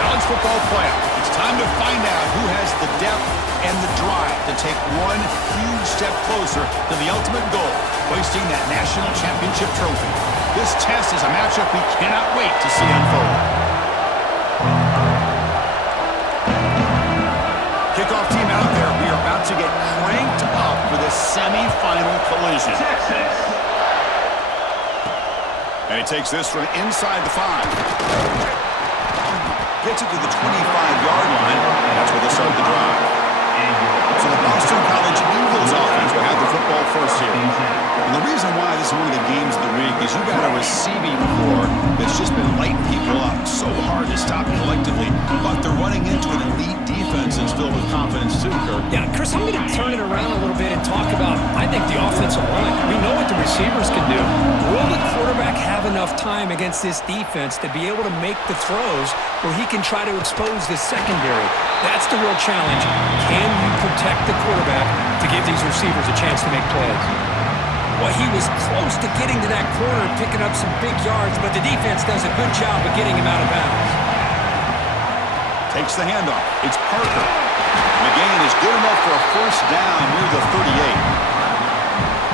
college football playoff. It's time to find out who has the depth and the drive to take one huge step closer to the ultimate goal, hoisting that national championship trophy. This test is a matchup we cannot wait to see unfold. Kickoff team out there. We are about to get cranked up for this semifinal collision. Texas. And he takes this from inside the 5. Gets it to the 25-yard line. That's where they start the drive. So the Boston College Eagles offense will have the football first here. And the reason why this is one of the games of the week is you've got a receiving core that's just been lighting people up. So hard to stop collectively. But they're running into an elite defense that's filled with confidence too, Kirk. Yeah, Chris, I'm going to turn it around a little bit and talk about, I think, the offensive line. We know what the receivers can do. Will the quarterback have enough time against this defense to be able to make the throws where he can try to expose the secondary? That's the real challenge. Can you protect the quarterback to give these receivers a chance to make plays? Well, he was close to getting to that corner, picking up some big yards, but the defense does a good job of getting him out of bounds. Takes the handoff. It's Parker. McGain is good enough for a first down near the 38.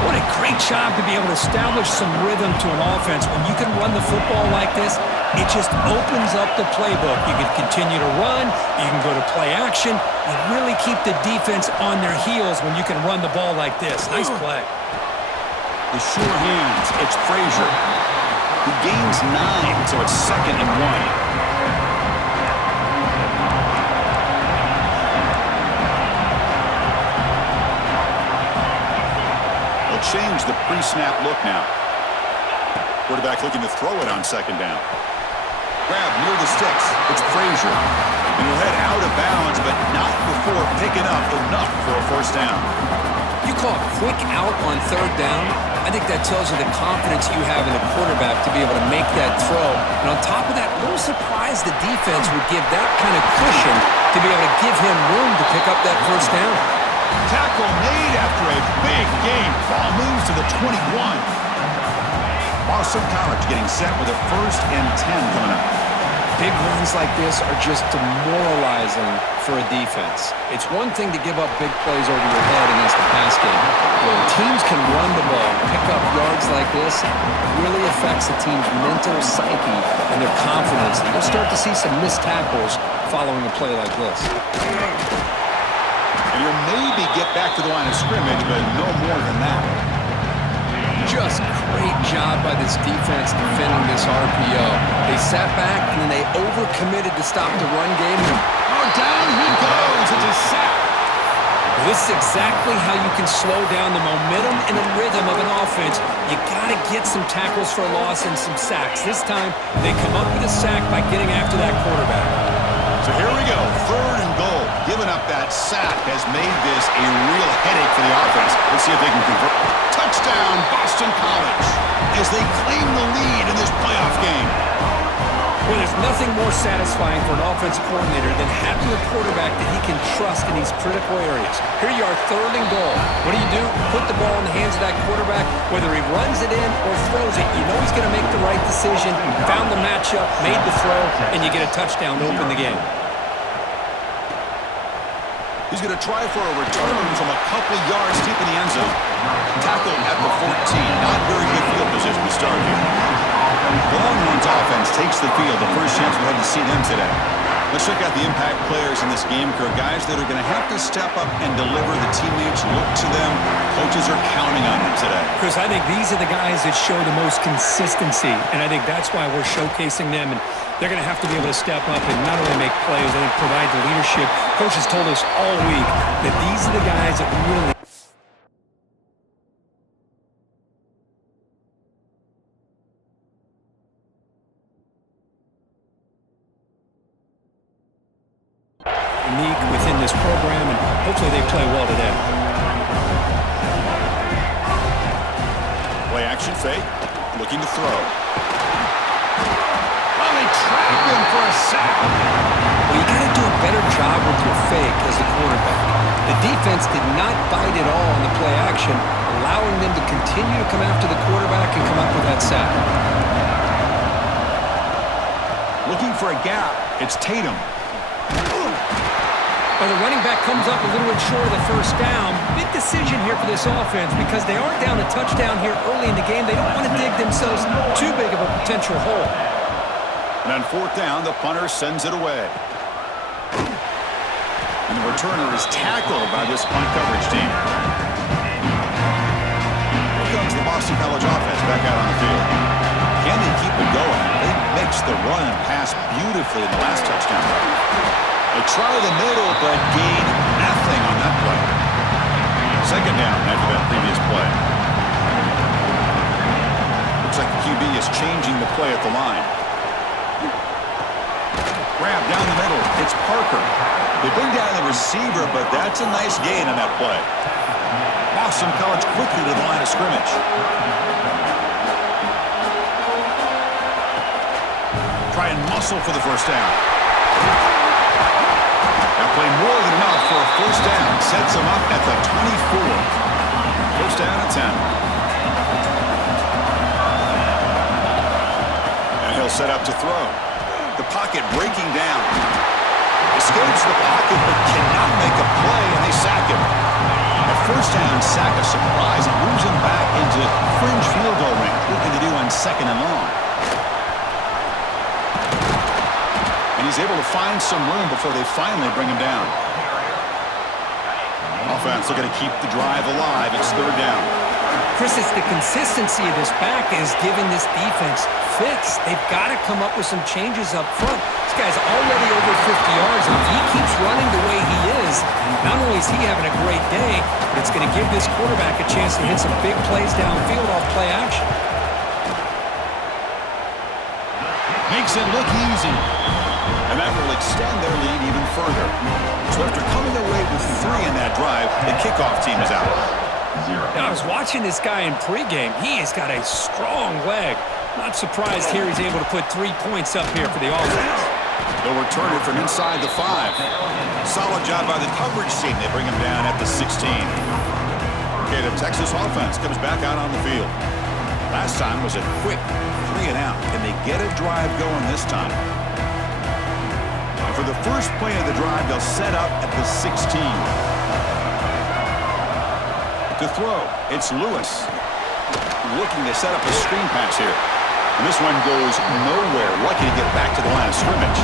What a great job to be able to establish some rhythm to an offense. When you can run the football like this, it just opens up the playbook. You can continue to run. You can go to play action. You really keep the defense on their heels when you can run the ball like this. Nice play. The sure hands. It's Frazier. He gains 9, so it's 2nd and 1. Change the pre-snap look now. Quarterback looking to throw it on 2nd down. Grab near the sticks. It's Frazier. And he'll head out of bounds, but not before picking up enough for a first down. You call a quick out on 3rd down. I think that tells you the confidence you have in the quarterback to be able to make that throw. And on top of that, a little surprised the defense would give that kind of cushion to be able to give him room to pick up that first down. Tackle made after a big gain. Ball moves to the 21. Boston College getting set with a 1st and 10 coming up. Big runs like this are just demoralizing for a defense. It's one thing to give up big plays over your head against the pass game. When teams can run the ball, pick up yards like this, it really affects the team's mental psyche and their confidence. You'll start to see some missed tackles following a play like this. And you'll maybe get back to the line of scrimmage, but no more than that. Just great job by this defense defending this RPO. They sat back, and then they overcommitted to stop the run game. Oh, down he goes. It's a sack. This is exactly how you can slow down the momentum and the rhythm of an offense. You got to get some tackles for a loss and some sacks. This time, they come up with a sack by getting after that quarterback. So here we go, 3rd and goal. Giving up that sack has made this a real headache for the offense. Let's see if they can convert. Touchdown, Boston College, as they claim the lead in this playoff game. Well, there's nothing more satisfying for an offensive coordinator than having a quarterback that he can trust in these critical areas. Here you are, 3rd and goal. What do? Put the ball in the hands of that quarterback. Whether he runs it in or throws it, you know he's going to make the right decision. Found the matchup, made the throw, and you get a touchdown to open the game. He's going to try for a return from a couple yards deep in the end zone. Tackle at the 14. Not very good field position to start here. The Longhorns offense takes the field. The first chance we had to see them today. Let's check out the impact players in this game, Kirk. Guys that are going to have to step up and deliver. The teammates look to them. Coaches are counting on them today. Chris, I think these are the guys that show the most consistency, and I think that's why we're showcasing them. And they're going to have to be able to step up and not only make plays, I think provide the leadership. Coaches told us all week that these are the guys that really unique within this program, and hopefully they play well today. Play action fake, looking to throw. Well, they trapped him for a sack. Well, you got to do a better job with your fake as the quarterback. The defense did not bite at all on the play action, allowing them to continue to come after the quarterback and come up with that sack. Looking for a gap. It's Tatum. Well, the running back comes up a little bit short of the first down. Big decision here for this offense because they are down a touchdown here early in the game. They don't want to dig themselves too big of a potential hole. And on fourth down, the punter sends it away. And the returner is tackled by this punt coverage team. Here comes the Boston College offense back out on the field. Can they keep it going? They mixed the run and pass beautifully in the last touchdown. They try the middle, but gain nothing on that play. Second down after that previous play. Looks like the QB is changing the play at the line. Grab down the middle. It's Parker. They bring down the receiver, but that's a nice gain on that play. Boston College quickly to the line of scrimmage. Try and muscle for the first down. That play more than enough for a first down. Sets them up at the 24. First down at 10. And he'll set up to throw. The pocket breaking down. Escapes the pocket but cannot make a play, and they sack him. At first down, sack a surprise and moves him back into fringe field goal range. Looking to do on second and long. And he's able to find some room before they finally bring him down. Offense looking to keep the drive alive. It's third down. Chris, it's the consistency of this back is giving this defense fits. They've got to come up with some changes up front. This guy's already over 50 yards, and if he keeps running the way he is, not only is he having a great day, but it's going to give this quarterback a chance to hit some big plays downfield off play action. Makes it look easy. And that will extend their lead even further. So after coming away with 3 in that drive, the kickoff team is out. Now, I was watching this guy in pregame. He has got a strong leg. Not surprised here he's able to put 3 points up here for the offense. They'll return it from inside the 5. Solid job by the coverage team. They bring him down at the 16. Okay, the Texas offense comes back out on the field. Last time was a quick 3 and out. Can they get a drive going this time? And for the first play of the drive, they'll set up at the 16. To throw, it's Lewis. Looking to set up a screen pass here. And this one goes nowhere. Lucky to get back to the line of scrimmage.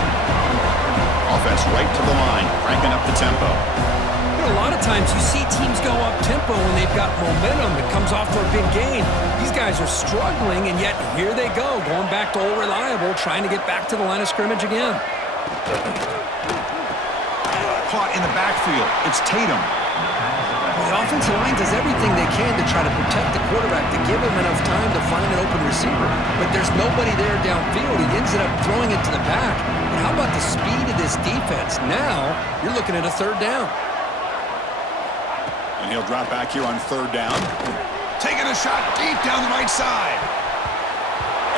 Offense right to the line, cranking up the tempo. You know, a lot of times you see teams go up-tempo when they've got momentum that comes off for a big gain. These guys are struggling, and yet here they go, going back to old reliable, trying to get back to the line of scrimmage again. Caught in the backfield. It's Tatum. The offensive line does everything they can to try to protect the quarterback, to give him enough time to find an open receiver. But there's nobody there downfield. He ends up throwing it to the back. But how about the speed of this defense? Now you're looking at a third down. And he'll drop back here on third down. Taking a shot deep down the right side.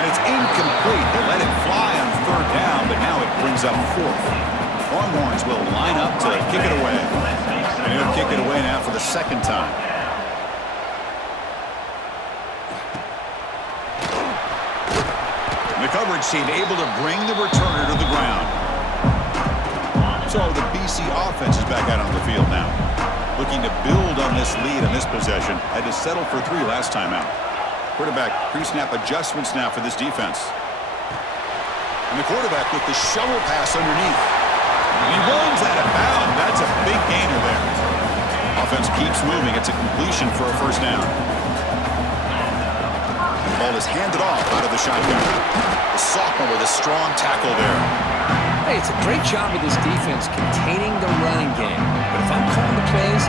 And it's incomplete. They let it fly on third down, but now it brings up fourth. Longhorns will line up to kick it away. And he'll kick it away now for the second time. The coverage team able to bring the returner to the ground. So the BC offense is back out on the field now. Looking to build on this lead in this possession. Had to settle for 3 last time out. Quarterback pre-snap adjustments now for this defense. And the quarterback with the shovel pass underneath. And he runs out of bounds. That's a big gainer there. Offense keeps moving. It's a completion for a first down. The ball is handed off out of the shotgun. The sophomore with a strong tackle there. Hey, it's a great job of this defense containing the running game. But if I'm calling the plays,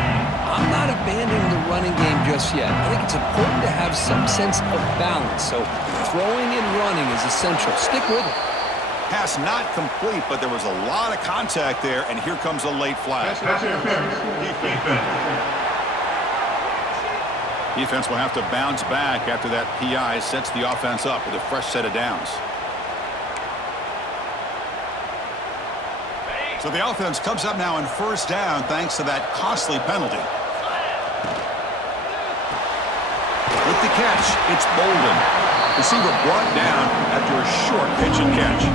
I'm not abandoning the running game just yet. I think it's important to have some sense of balance. So throwing and running is essential. Stick with it. Pass not complete, but there was a lot of contact there, and here comes a late flag. Defense will have to bounce back after that PI sets the offense up with a fresh set of downs. So the offense comes up now on first down thanks to that costly penalty. With the catch, it's Bolden. Receiver brought down after a short pitch and catch.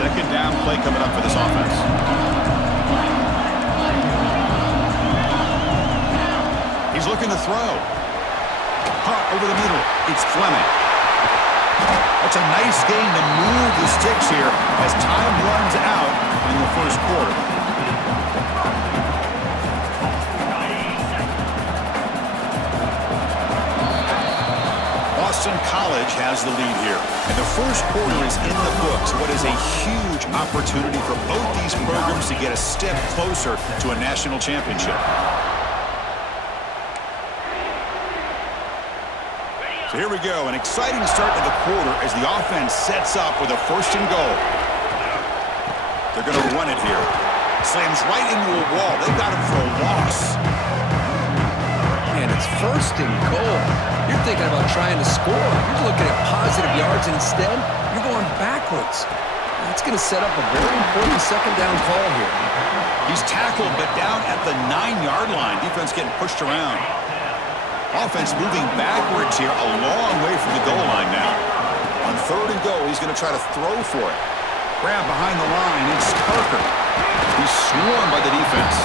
second down play coming up for this offense. He's looking to throw. Hot over the middle. It's Fleming. That's a nice gain to move the sticks here as time runs out in the first quarter. Boston College has the lead here. And the first quarter is in the books. What is a huge opportunity for both these programs to get a step closer to a national championship. So here we go, an exciting start to the quarter as the offense sets up with a first and goal. They're going to run it here. Slams right into a wall. They've got him for a loss. And it's first and goal. You're thinking about trying to score. You're looking at positive yards, and instead, you're going backwards. That's going to set up a very important second down call here. He's tackled, but down at the 9-yard line. Defense getting pushed around. Offense moving backwards here, a long way from the goal line now. On third and goal, he's going to try to throw for it. Grab behind the line, it's Parker. He's swarmed by the defense.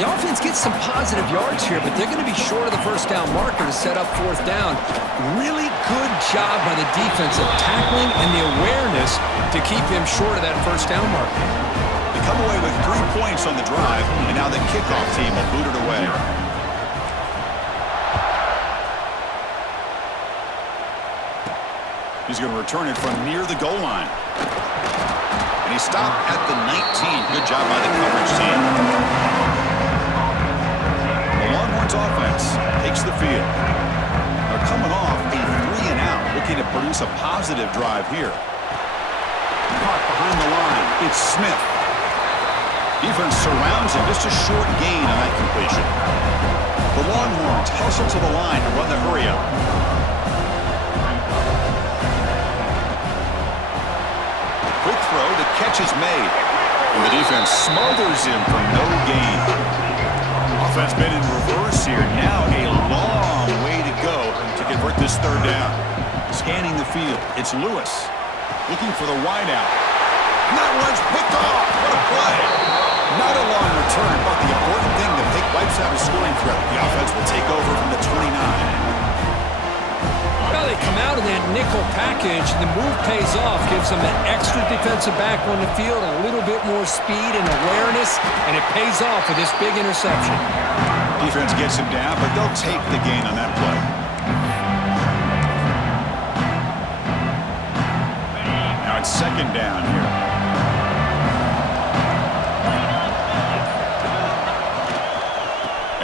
The offense gets some positive yards here, but they're going to be short of the first down marker to set up fourth down. Really good job by the defense of tackling and the awareness to keep him short of that first down marker. They come away with 3 points on the drive, and now the kickoff team will boot it away. He's going to return it from near the goal line. And he stopped at the 19. Good job by the coverage team. The Longhorns offense takes the field. They're coming off a 3-and-out, looking to produce a positive drive here. Caught behind the line. It's Smith. Defense surrounds him. Just a short gain on that completion. The Longhorns hustle to the line to run the hurry-up. Quick throw, the catch is made. And the defense smothers him for no gain. Offense been in reverse here. Now a long way to go to convert this third down. Scanning the field, it's Lewis. Looking for the wideout. And that one's picked off. What a play. Not a long return, but the important thing to pick wipes out a scoring threat. The offense will take over from the 29. Well, they come out of that nickel package, and the move pays off, gives them that extra defensive back on the field, a little bit more speed and awareness, and it pays off with this big interception. Defense gets him down, but they'll take the gain on that play. Now it's second down here.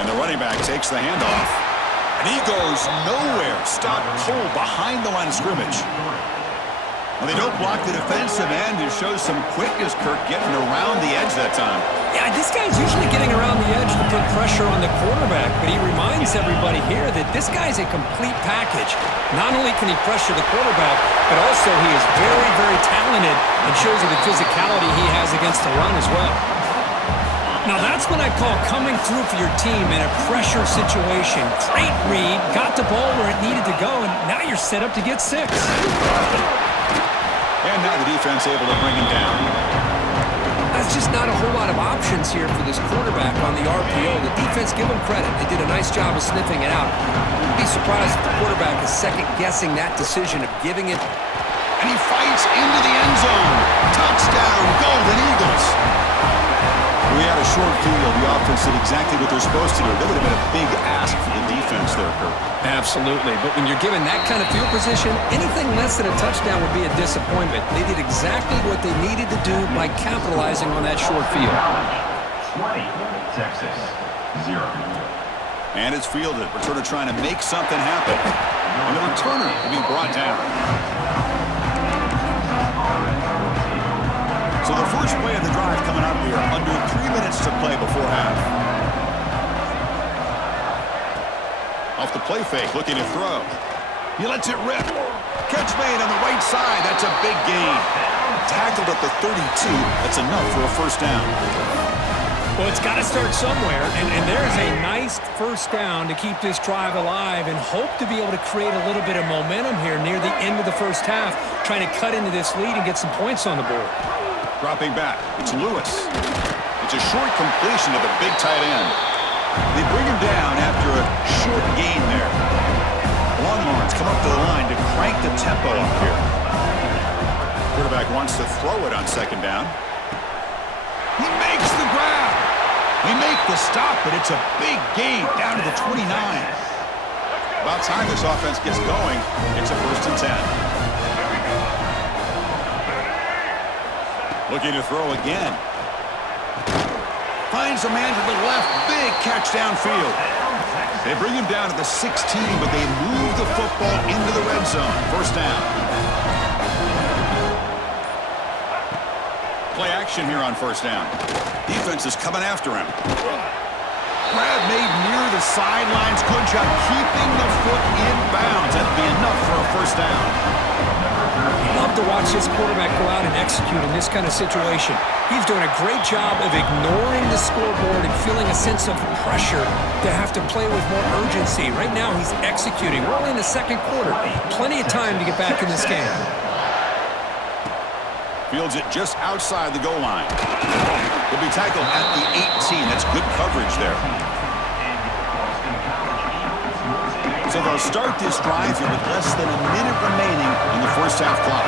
And the running back takes the handoff. And he goes nowhere. Stopped cold behind the line of scrimmage. Well, they don't block the defensive end. It shows some quickness, Kirk, getting around the edge that time. Yeah, this guy's usually getting around the edge to put pressure on the quarterback, but he reminds everybody here that this guy's a complete package. Not only can he pressure the quarterback, but also he is very, very talented and shows you the physicality he has against the run as well. Now that's what I call coming through for your team in a pressure situation. Great read, got the ball where it needed to go, and now you're set up to get 6. And now the defense able to bring him down. That's just not a whole lot of options here for this quarterback on the RPO. The defense, give them credit. They did a nice job of sniffing it out. Wouldn't be surprised if the quarterback is second-guessing that decision of giving it. And he fights into the end zone. Touchdown, Golden Eagles. We had a short field. The offense did exactly what they're supposed to do. That would have been a big ask for the defense there, Kurt. Absolutely. But when you're given that kind of field position, anything less than a touchdown would be a disappointment. They did exactly what they needed to do by capitalizing on that short field. 20, Texas, 0. And it's fielded. Returner trying to make something happen. And the returner will be brought down. So the first play of the drive coming up here. Under 3 minutes to play before half. Off the play fake, looking to throw. He lets it rip. Catch made on the right side. That's a big gain. Tackled at the 32. That's enough for a first down. Well, it's got to start somewhere, and there's a nice first down to keep this drive alive and hope to be able to create a little bit of momentum here near the end of the first half, trying to cut into this lead and get some points on the board. Dropping back, it's Lewis. It's a short completion to the big tight end. They bring him down after a short gain there. Longhorns come up to the line to crank the tempo up here. Quarterback wants to throw it on second down. He makes the grab. They make the stop, but it's a big gain down to the 29. About time this offense gets going. It's a 1st and 10. Looking to throw again. Finds a man to the left. Big catch downfield. They bring him down to the 16, but they move the football into the red zone. 1st down. Play action here on 1st down. Defense is coming after him. Grab made near the sidelines. Good job keeping the foot in bounds. That'd be enough for a 1st down. You love to watch this quarterback go out and execute in this kind of situation. He's doing a great job of ignoring the scoreboard and feeling a sense of pressure to have to play with more urgency. Right now, he's executing. We're only in the 2nd quarter. Plenty of time to get back in this game. Fields it just outside the goal line. He'll be tackled at the 18. That's good coverage there. So they'll start this drive here with less than a minute remaining in the 1st half clock.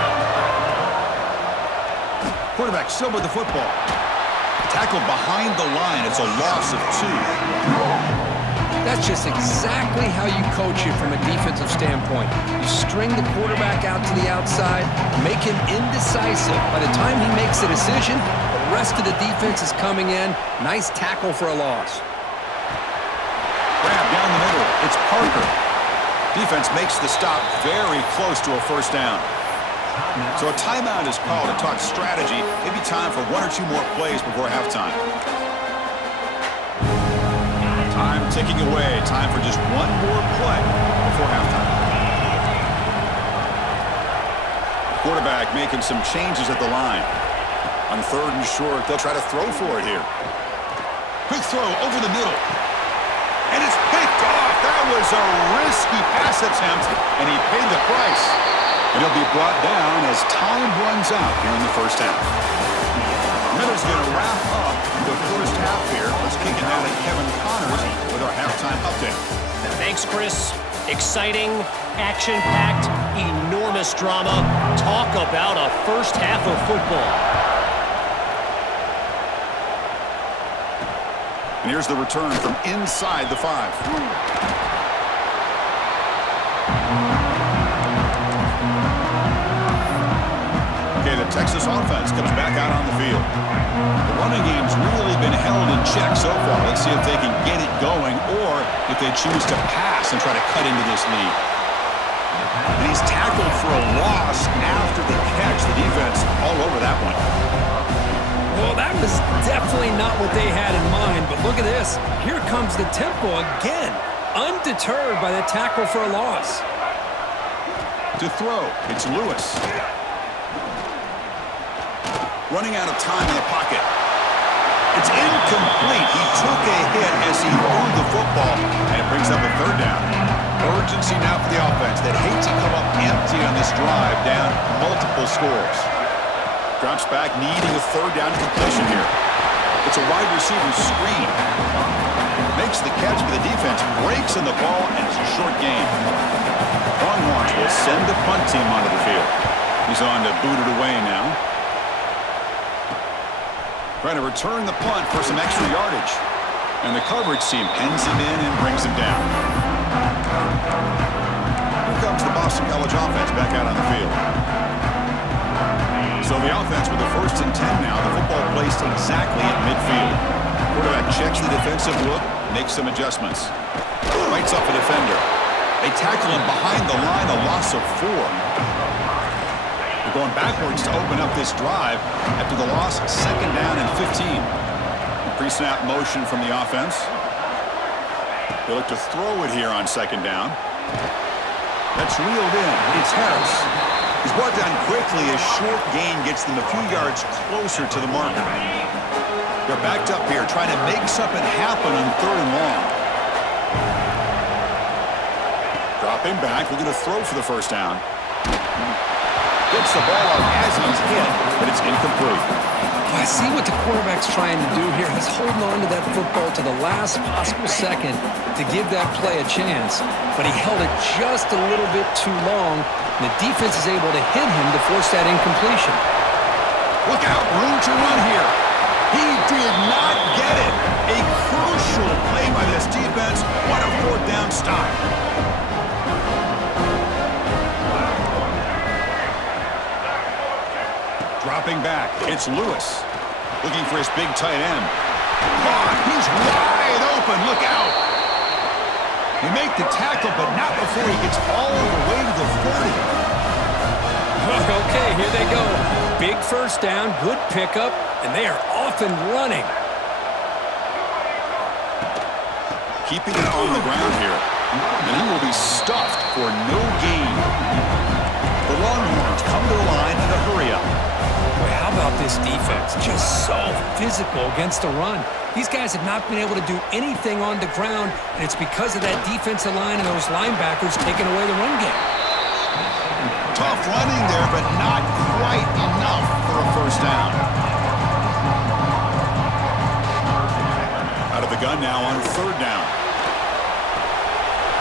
Quarterback still with the football. Tackled behind the line. It's a loss of 2. That's just exactly how you coach it from a defensive standpoint. You string the quarterback out to the outside, make him indecisive. By the time he makes a decision, the rest of the defense is coming in. Nice tackle for a loss. Grab down the middle. It's Parker. Defense makes the stop very close to a 1st down. So a timeout is called to talk strategy. Maybe time for 1 or 2 more plays before halftime. Time ticking away. Time for just 1 more play before halftime. Quarterback making some changes at the line. On 3rd and short, they'll try to throw for it here. Quick throw over the middle. And it's picked off. That was a risky pass attempt, and he paid the price. And he'll be brought down as time runs out here in the 1st half. Miller's going to wrap up the 1st half here. Let's kick it out at Kevin Connors with our halftime update. Thanks, Chris. Exciting, action-packed, enormous drama. Talk about a 1st half of football. And here's the return from inside the 5. The Texas offense comes back out on the field. The running game's really been held in check so far. Let's see if they can get it going or if they choose to pass and try to cut into this lead. And he's tackled for a loss after the catch. The defense all over that one. Well, that was definitely not what they had in mind, but look at this. Here comes the tempo again, undeterred by the tackle for a loss. To throw, it's Lewis. Running out of time in the pocket. It's incomplete. He took a hit as he threw the football, and it brings up a 3rd down. Urgency now for the offense that hates to come up empty on this drive, down multiple scores. Drops back, needing a 3rd down completion here. It's a wide receiver screen. Makes the catch, but the defense breaks in the ball, and it's a short gain. Longhorns will send the punt team onto the field. He's on to boot it away now. Trying to return the punt for some extra yardage. And the coverage team pens him in and brings him down. Here comes the Boston College offense back out on the field. So the offense with the 1st and 10 now. The football placed exactly at midfield. Quarterback checks the defensive look, makes some adjustments. Fights up a defender. They tackle him behind the line, a loss of 4. Going backwards to open up this drive after the loss, 2nd down and 15. Pre-snap motion from the offense. They look to throw it here on 2nd down. That's reeled in. It's Harris. He's brought down quickly. A short gain gets them a few yards closer to the marker. They're backed up here trying to make something happen on 3rd and long. Dropping back, looking to throw for the first down. Gets the ball out as he's hit, but it's incomplete. I see what the quarterback's trying to do here. He's holding on to that football to the last possible second to give that play a chance, but he held it just a little bit too long, and the defense is able to hit him to force that incompletion. Look out, room to run here. He did not get it. A crucial play by this defense. What a 4th down stop. Dropping back, it's Lewis. Looking for his big tight end. Caught, he's wide open, look out. He make the tackle, but not before he gets all the way to the 40. Okay, here they go. Big first down, good pickup, and they are off and running. Keeping it on the ground here. And he will be stuffed for no gain. The Longhorns come to the line in a hurry-up. Boy, how about this defense? Just so physical against the run. These guys have not been able to do anything on the ground, and it's because of that defensive line and those linebackers taking away the run game. Tough running there, but not quite enough for a first down. Out of the gun now on 3rd down.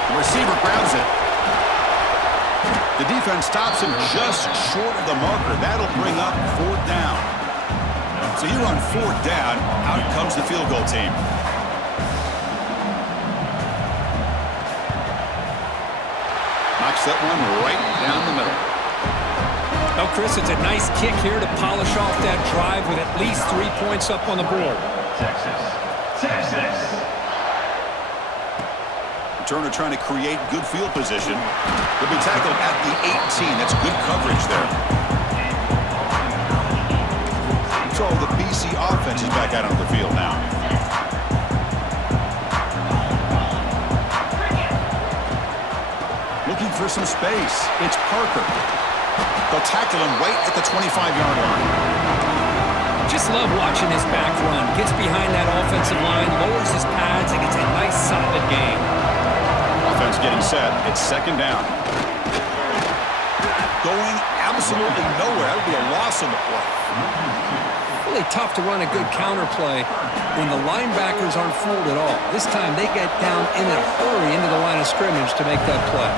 The receiver grabs it. The defense stops him just short of the marker. That'll bring up 4th down. So here on 4th down, out comes the field goal team. Knocks that one right down the middle. Well, Chris, it's a nice kick here to polish off that drive with at least 3 points up on the board. Texas. Turner trying to create good field position. He'll be tackled at the 18. That's good coverage there. So the BC offense is back out on the field now. Looking for some space. It's Parker. They'll tackle him right at the 25-yard line. Just love watching his back run. Gets behind that offensive line, lowers his pads, and gets a nice solid game. Offense getting set. It's 2nd down. Going absolutely nowhere. That would be a loss on the play. Really tough to run a good counter play when the linebackers aren't fooled at all. This time they get down in a hurry into the line of scrimmage to make that play.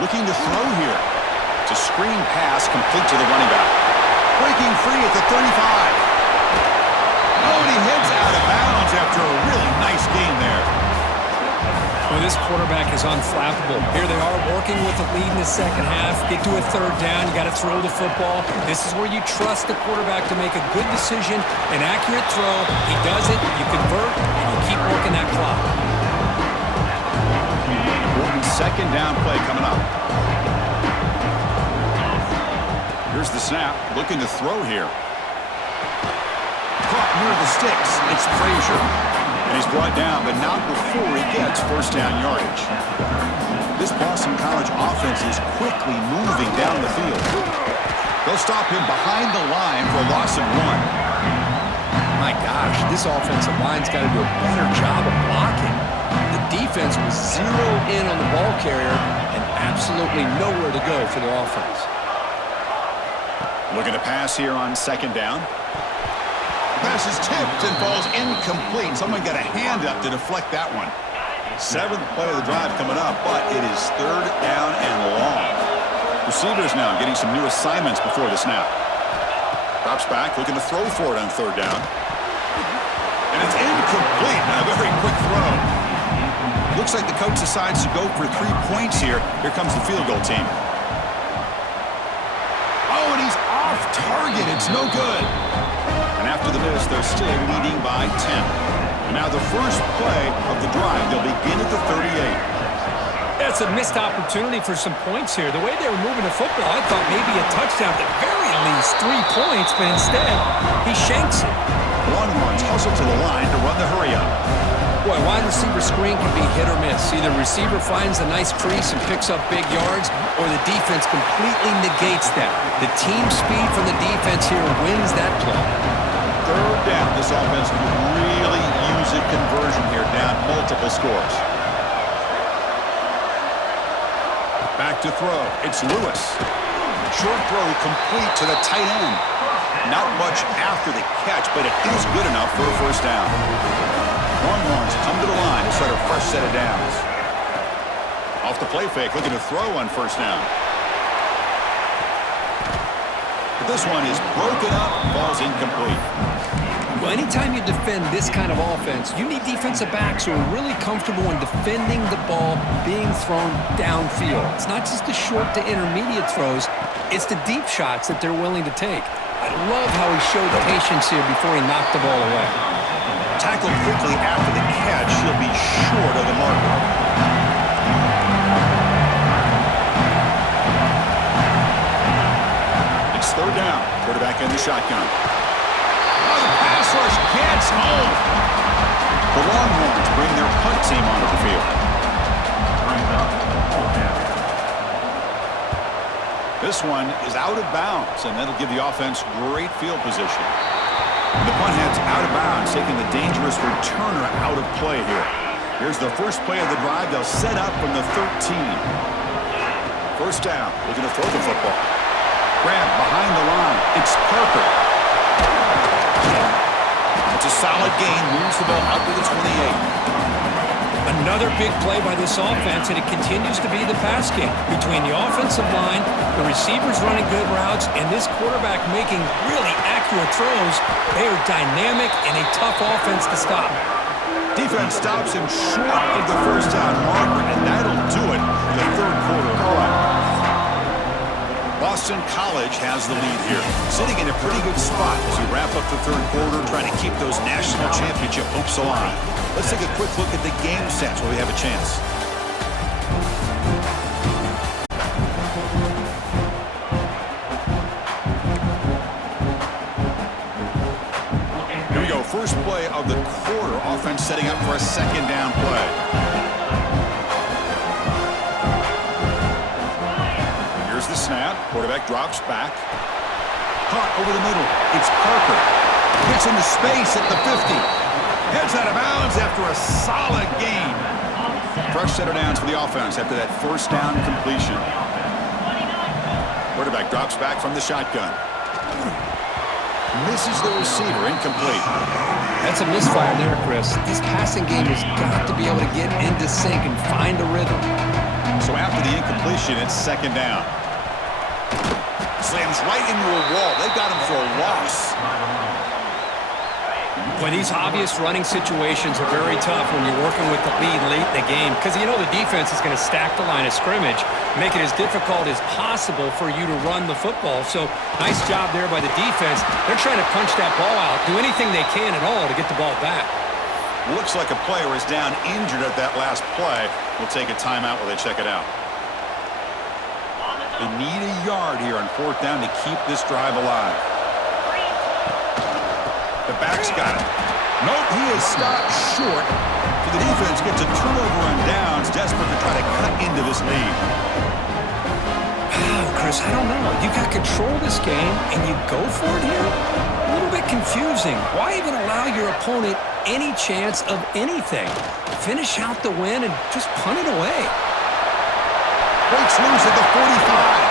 Looking to throw here. It's a screen pass complete to the running back. Breaking free at the 35. Oh, and he heads out of bounds after a really nice game there. Well, this quarterback is unflappable. Here they are working with the lead in the second half. Get to a 3rd down. You got to throw the football. This is where you trust the quarterback to make a good decision, an accurate throw. He does it. You convert, and you keep working that clock. Important 2nd down play coming up. Here's the snap. Looking to throw here. Caught near the sticks. It's Frazier. And he's brought down, but not before he gets first down yardage. This Boston College offense is quickly moving down the field. They'll stop him behind the line for a loss of 1. My gosh, this offensive line's got to do a better job of blocking. The defense was zeroed in on the ball carrier and absolutely nowhere to go for their offense. Looking to pass here on 2nd down. Pass is tipped and falls incomplete. Someone got a hand up to deflect that one. 7th play of the drive coming up, but it is 3rd down and long. Receivers now getting some new assignments before the snap. Drops back, looking to throw for it on 3rd down. And it's incomplete. A very quick throw. Looks like the coach decides to go for 3 points here. Here comes the field goal team. Oh, and he's off target. It's no good. And after the miss, they're still leading by 10. And now the first play of the drive. They'll begin at the 38. That's a missed opportunity for some points here. The way they were moving the football, I thought maybe a touchdown, at very least 3 points, but instead, he shanks it. Longhorns hustle to the line to run the hurry-up. Boy, wide receiver screen can be hit or miss. Either receiver finds a nice crease and picks up big yards, or the defense completely negates that. The team speed from the defense here wins that play. third down. This offense could really use a conversion here, down multiple scores. Back to throw. It's Lewis. Short throw complete to the tight end. Not much after the catch, but it is good enough for a first down. Longhorns come to the line to start a fresh set of downs. Off the play fake, looking to throw on first down. But this one is broken up, falls incomplete. Well, anytime you defend this kind of offense, you need defensive backs who are really comfortable in defending the ball being thrown downfield. It's not just the short to intermediate throws, it's the deep shots that they're willing to take. I love how he showed patience here before he knocked the ball away. Tackled quickly after the catch, he'll be short of the marker. It's third down. Quarterback in the shotgun. Oh, the pass rush gets home. The Longhorns bring their punt team onto the field. This one is out of bounds, and that'll give the offense great field position. The punt head's out of bounds, taking the dangerous returner out of play here. Here's the first play of the drive. They'll set up from the 13. First down, looking to throw the football. Grab behind the line. It's Parker. It's a solid gain. Moves the ball out to the 28. Another big play by this offense, and it continues to be the pass game. Between the offensive line, the receivers running good routes, and this quarterback making really accurate throws, they are dynamic and a tough offense to stop. Defense stops him short of the first down marker, and that'll do it for the third quarter of play. Boston College has the lead here, sitting in a pretty good spot as we wrap up the third quarter, trying to keep those national championship hopes alive. Let's take a quick look at the game stats while we have a chance. Here we go, first play of the quarter. Offense setting up for a second down play. Here's the snap. Quarterback drops back. Caught over the middle. It's Parker. Gets into space at the 50. Heads out of bounds after a solid gain. Fresh set of downs for the offense after that first down completion. Quarterback drops back from the shotgun. Misses the receiver, incomplete. That's a misfire there, Chris. This passing game has got to be able to get into sync and find a rhythm. So after the incompletion, it's second down. Slams right into a wall. They got him for a loss. Well, these obvious running situations are very tough when you're working with the lead late in the game because you know the defense is going to stack the line of scrimmage, make it as difficult as possible for you to run the football. So nice job there by the defense. They're trying to punch that ball out, do anything they can at all to get the ball back. Looks like a player is down injured at that last play. We'll take a timeout while they check it out. They need a yard here on fourth down to keep this drive alive. The back's got it. Nope, he is stopped short. So the defense gets a turnover on downs, desperate to try to cut into this lead. Wow, Chris, I don't know. You got control of this game, and you go for it here? A little bit confusing. Why even allow your opponent any chance of anything? Finish out the win and just punt it away. Breaks loose at the 45.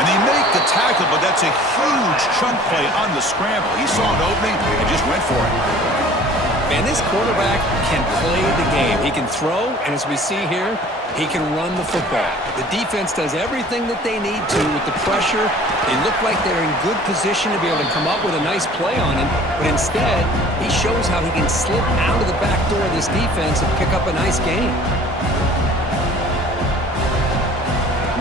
And they make the tackle, but that's a huge chunk play on the scramble. He saw an opening and just went for it. Man, this quarterback can play the game. He can throw, and as we see here, he can run the football. The defense does everything that they need to with the pressure. They look like they're in good position to be able to come up with a nice play on him, but instead, he shows how he can slip out of the back door of this defense and pick up a nice gain.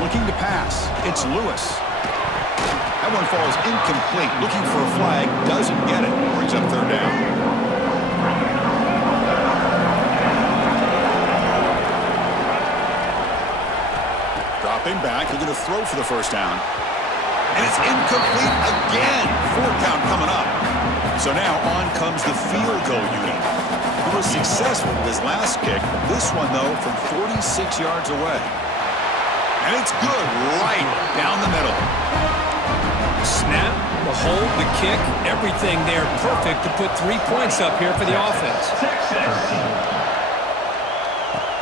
Looking to pass. It's Lewis. That one falls incomplete. Looking for a flag. Doesn't get it. Brings up third down. Dropping back. Looking to throw for the first down. And it's incomplete again. Fourth count coming up. So now on comes the field goal unit. He was successful with his last kick. This one, though, from 46 yards away. And it's good right down the middle. Snap, The hold, the kick, everything there perfect to put 3 points up here for the offense.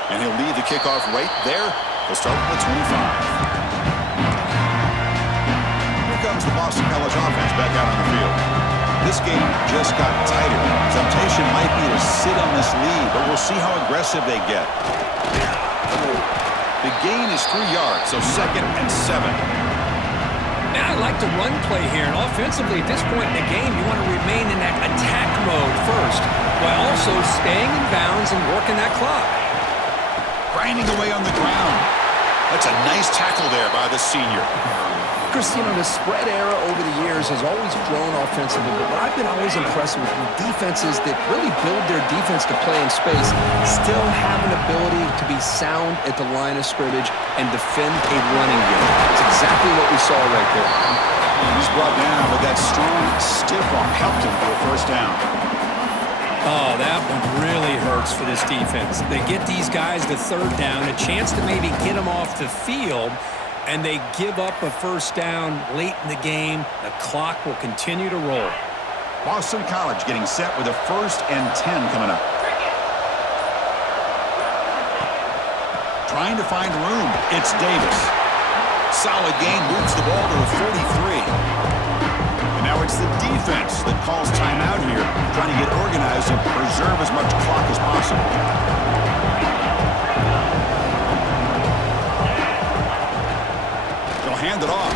And he'll lead the kickoff right there. He'll start from the 25. Here comes the Boston College offense back out on the field. This game just got tighter. Temptation might be to sit on this lead, but we'll see how aggressive they get. The gain is 3 yards, so 2nd and 7. Now I like the run play here, and offensively at this point in the game, you want to remain in that attack mode first, while also staying in bounds and working that clock. Grinding away on the ground. That's a nice tackle there by the senior. Chris, you know, the spread era over the years has always grown offensively, but what I've been always impressed with defenses that really build their defense to play in space still have an ability to be sound at the line of scrimmage and defend a running game. That's exactly what we saw right there. He's brought down with that strong, stiff arm. Helped him for a first down. Oh, that one really hurts for this defense. They get these guys the 3rd down, a chance to maybe get them off the field, and they give up a first down late in the game. The clock will continue to roll. Boston College getting set with a 1st and 10 coming up. Trying to find room. It's Davis. Solid gain, moves the ball to a 43. And now it's the defense that calls timeout here, trying to get organized and preserve as much clock as possible. They'll hand it off.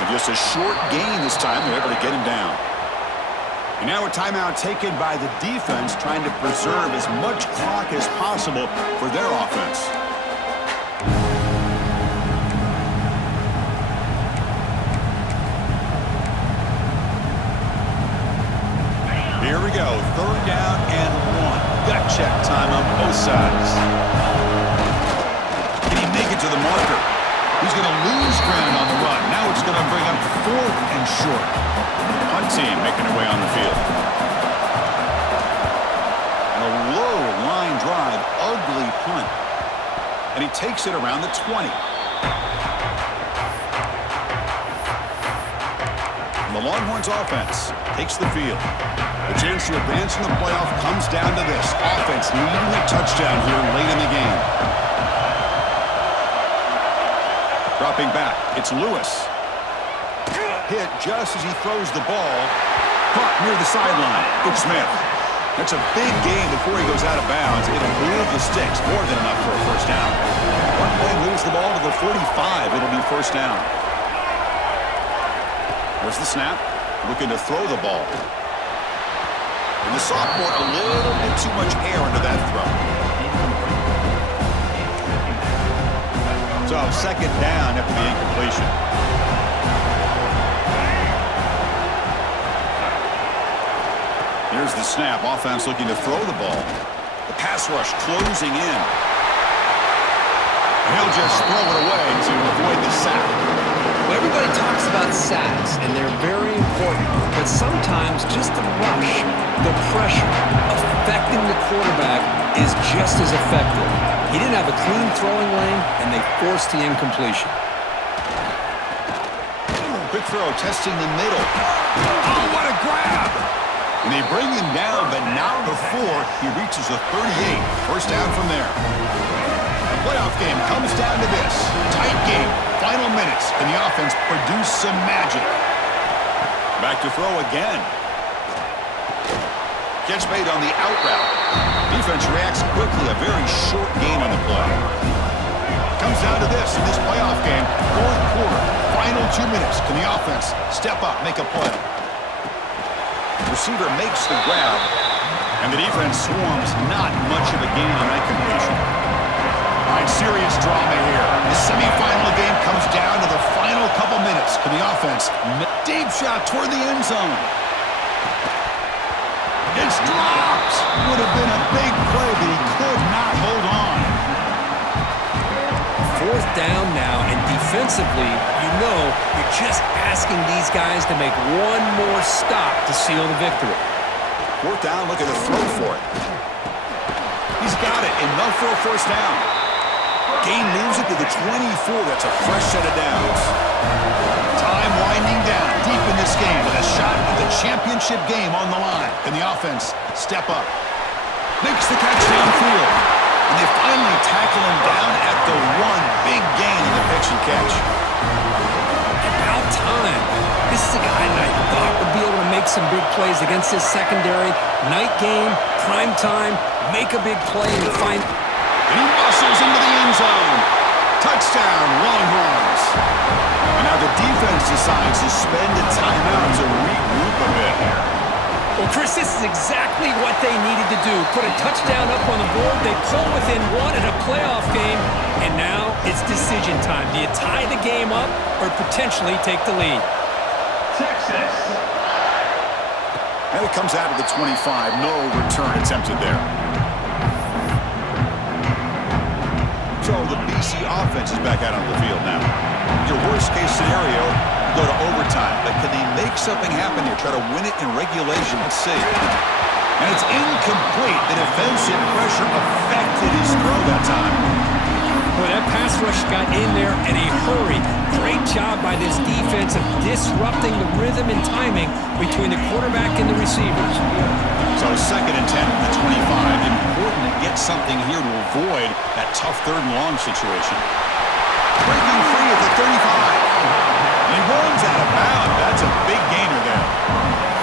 And just a short gain this time. They're able to get him down. And now a timeout taken by the defense, trying to preserve as much clock as possible for their offense. Here we go. 3rd down and 1. Gut check time on both sides. Can he make it to the marker? He's going to lose ground on the run. Now it's going to bring up 4th and short. Punt team making their way on the field. And a low line drive, ugly punt. And he takes it around the 20. And the Longhorns offense takes the field. The chance to advance in the playoff comes down to this. Offense needing a touchdown here late in the game. Dropping back, it's Lewis. Hit just as he throws the ball. Caught near the sideline. It's Smith. That's a big gain before he goes out of bounds. It'll move the sticks, more than enough for a first down. One play moves the ball to the 45. It'll be first down. There's the snap. Looking to throw the ball. And the sophomore, a little bit too much air into that throw. So 2nd down after the incompletion. Here's the snap. Offense looking to throw the ball. The pass rush closing in. And he'll just throw it away to avoid the sack. Well, everybody talks about sacks, and they're very important, but sometimes just the rush, the pressure, affecting the quarterback is just as effective. He didn't have a clean throwing lane, and they forced the incompletion. Quick throw, testing the middle. Oh, what a grab! And they bring him down, but not before he reaches the 38. First down from there. The playoff game comes down to this. Tight game, final minutes, and the offense produce some magic. Back to throw again. Catch made on the out route. Defense reacts quickly, a very short gain on the play. Comes down to this in this playoff game. 4th quarter, final 2 minutes. Can the offense step up, make a play? Receiver makes the grab, and the defense swarms. Not much of a gain on that completion. All right, serious drama here. The semifinal game comes down to the final couple minutes. Can the offense? Deep shot toward the end zone. It's dropped. Would have been a big play, but he could not hold on. 4th down now, and defensively, you know you're just asking these guys to make one more stop to seal the victory. 4th down, look at the throw for it. He's got it, enough for a first down. Gain moves it to the 24. That's a fresh set of downs. Time winding down, deep in this game with a shot at the championship game on the line. Can the offense step up? Makes the catch downfield. And they finally tackle him down at the one. Big gain in the pitch and catch. About time. This is a guy that I thought would be able to make some big plays against this secondary. Night game, prime time, make a big play and find... And he muscles into the end zone. Touchdown, Longhorns. And now the defense decides to spend a timeout to regroup a bit. Well, Chris, this is exactly what they needed to do. Put a touchdown up on the board. They pull within one in a playoff game. And now it's decision time. Do you tie the game up or potentially take the lead? Texas. And it comes out of the 25. No return attempted there. So the BC offense is back out on the field now. Your worst-case scenario, go to overtime. But can they make something happen here? Try to win it in regulation. Let's see. And it's incomplete. The defensive pressure affected his throw that time. Boy, that pass rush got in there in a hurry. Great job by this defense of disrupting the rhythm and timing between the quarterback and the receivers. So 2nd and 10 from the 25. Important to get something here to avoid that tough 3rd and long situation. Breaking free at the 35. And he runs out of bounds. That's a big gainer there.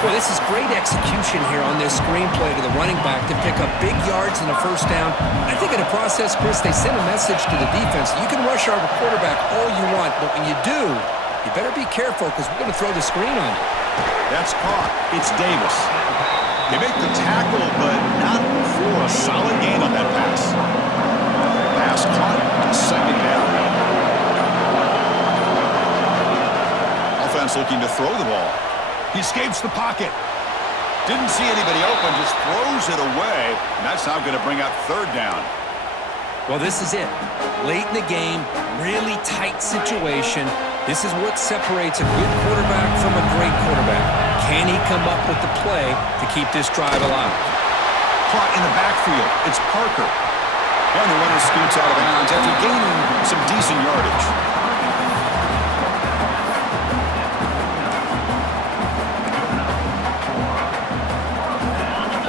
Well, this is great execution here on this screenplay to the running back to pick up big yards in the first down. I think in the process, Chris, they sent a message to the defense. You can rush our quarterback all you want, but when you do, you better be careful because we're going to throw the screen on you. That's caught. It's Davis. They make the tackle, but not for a solid gain on that pass. Pass caught. 2nd down. Offense looking to throw the ball. He escapes the pocket. Didn't see anybody open, just throws it away. And that's now going to bring up 3rd down. Well, this is it. Late in the game, really tight situation. This is what separates a good quarterback from a great quarterback. Can he come up with the play to keep this drive alive? Caught in the backfield. It's Parker. And the runner scoots out of bounds after gaining some decent yardage.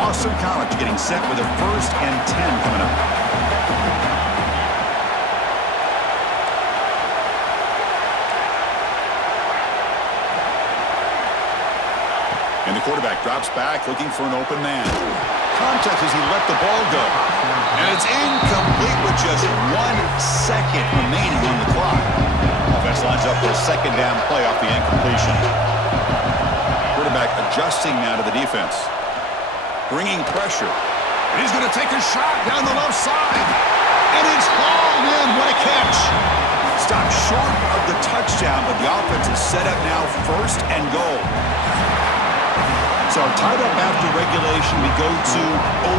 Boston College getting set with a 1st and 10 coming up. And the quarterback drops back looking for an open man. Contact as he let the ball go. And it's incomplete with just 1 second remaining on the clock. Offense lines up for a 2nd down play off the incompletion. Quarterback adjusting now to the defense. Bringing pressure. And he's going to take a shot down the left side. And it's hauled in. What a catch. Stopped short of the touchdown, but the offense is set up now 1st and goal. So tied up after regulation, we go to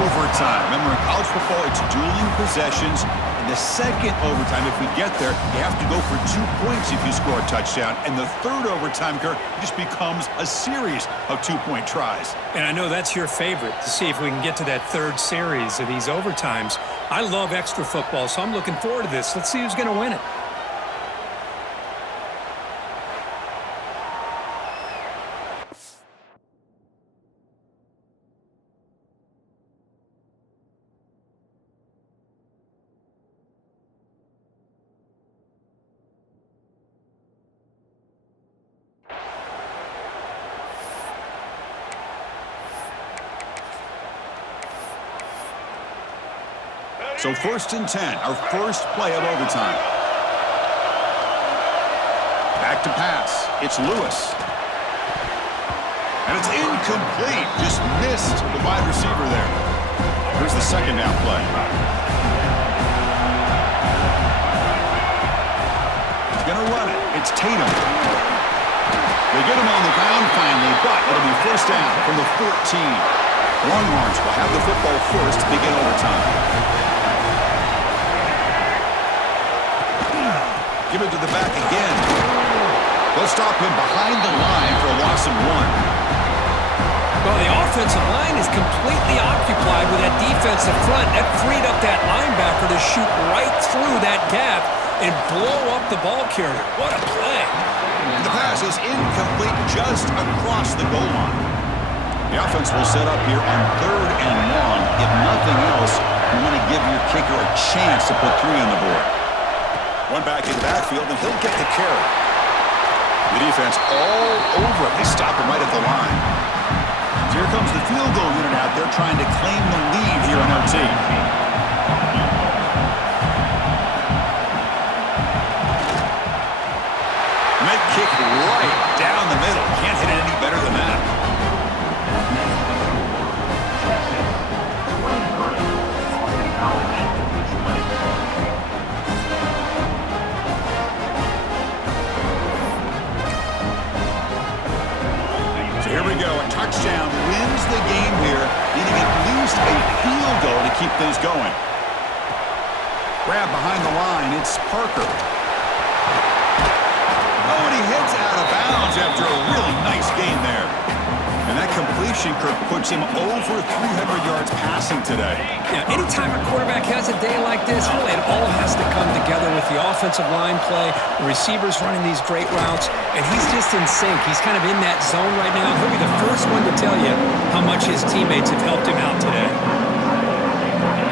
overtime. Remember, in college football, it's dueling possessions. In the 2nd overtime, if we get there, you have to go for 2 points if you score a touchdown. And the 3rd overtime, Kirk, just becomes a series of 2-point tries. And I know that's your favorite, to see if we can get to that 3rd series of these overtimes. I love extra football, so I'm looking forward to this. Let's see who's going to win it. So 1st and 10, our first play of overtime. Back to pass. It's Lewis. And it's incomplete. Just missed the wide receiver there. Here's the 2nd down play. He's going to run it. It's Tatum. They get him on the ground finally, but it'll be 1st down from the 14. Longhorns will have the football first to begin overtime. Give it to the back again. They'll stop him behind the line for a loss of 1. Well, the offensive line is completely occupied with that defensive front. That freed up that linebacker to shoot right through that gap and blow up the ball carrier. What a play. And the pass is incomplete just across the goal line. The offense will set up here on 3rd and long. If nothing else, you want to give your kicker a chance to put 3 on the board. One back in the backfield, and he'll get the carry. The defense all over it. They stop him right at the line. So here comes the field goal unit out there trying to claim the lead here on OT. Might kick right down the middle. Can't hit it any better than that. So here we go. A touchdown wins the game here, needing at least a field goal to keep things going. Grab behind the line. It's Parker. Oh, and he heads out of bounds after a really nice game there. And that completion, Kirk, puts him over 300 yards passing today. Yeah, anytime a quarterback has a day like this, really it all has to come together with the offensive line play, the receivers running these great routes, and he's just in sync. He's kind of in that zone right now. He'll be the first one to tell you how much his teammates have helped him out today.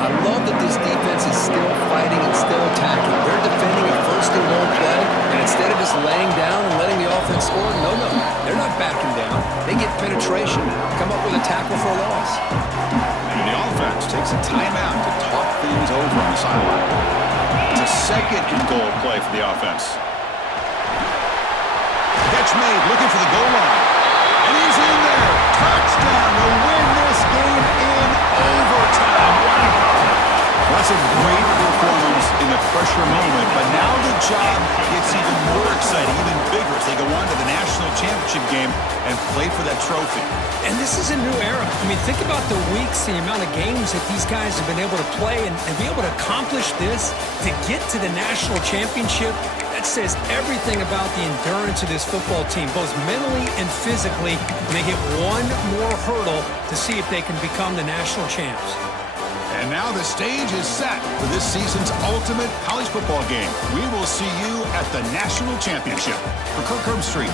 I love that this defense is still fighting and still attacking. They're defending a 1st and goal play, and instead of just laying down and letting the offense score, no, they're not backing down. They get penetration, come up with a tackle for a loss. And the offense takes a timeout to talk things over on the sideline. It's a 2nd and goal play for the offense. Catch made, looking for the goal line. And he's in there. Touchdown to win this game in overtime. Wow. That's a great performance in the pressure moment, but now the job gets even more exciting, even bigger as they go on to the national championship game and play for that trophy. And this is a new era. I mean, think about the weeks, the amount of games that these guys have been able to play and be able to accomplish this, to get to the national championship. That says everything about the endurance of this football team, both mentally and physically. And they get one more hurdle to see if they can become the national champs. And now the stage is set for this season's ultimate college football game. We will see you at the national championship. For Kirk Herbstreit,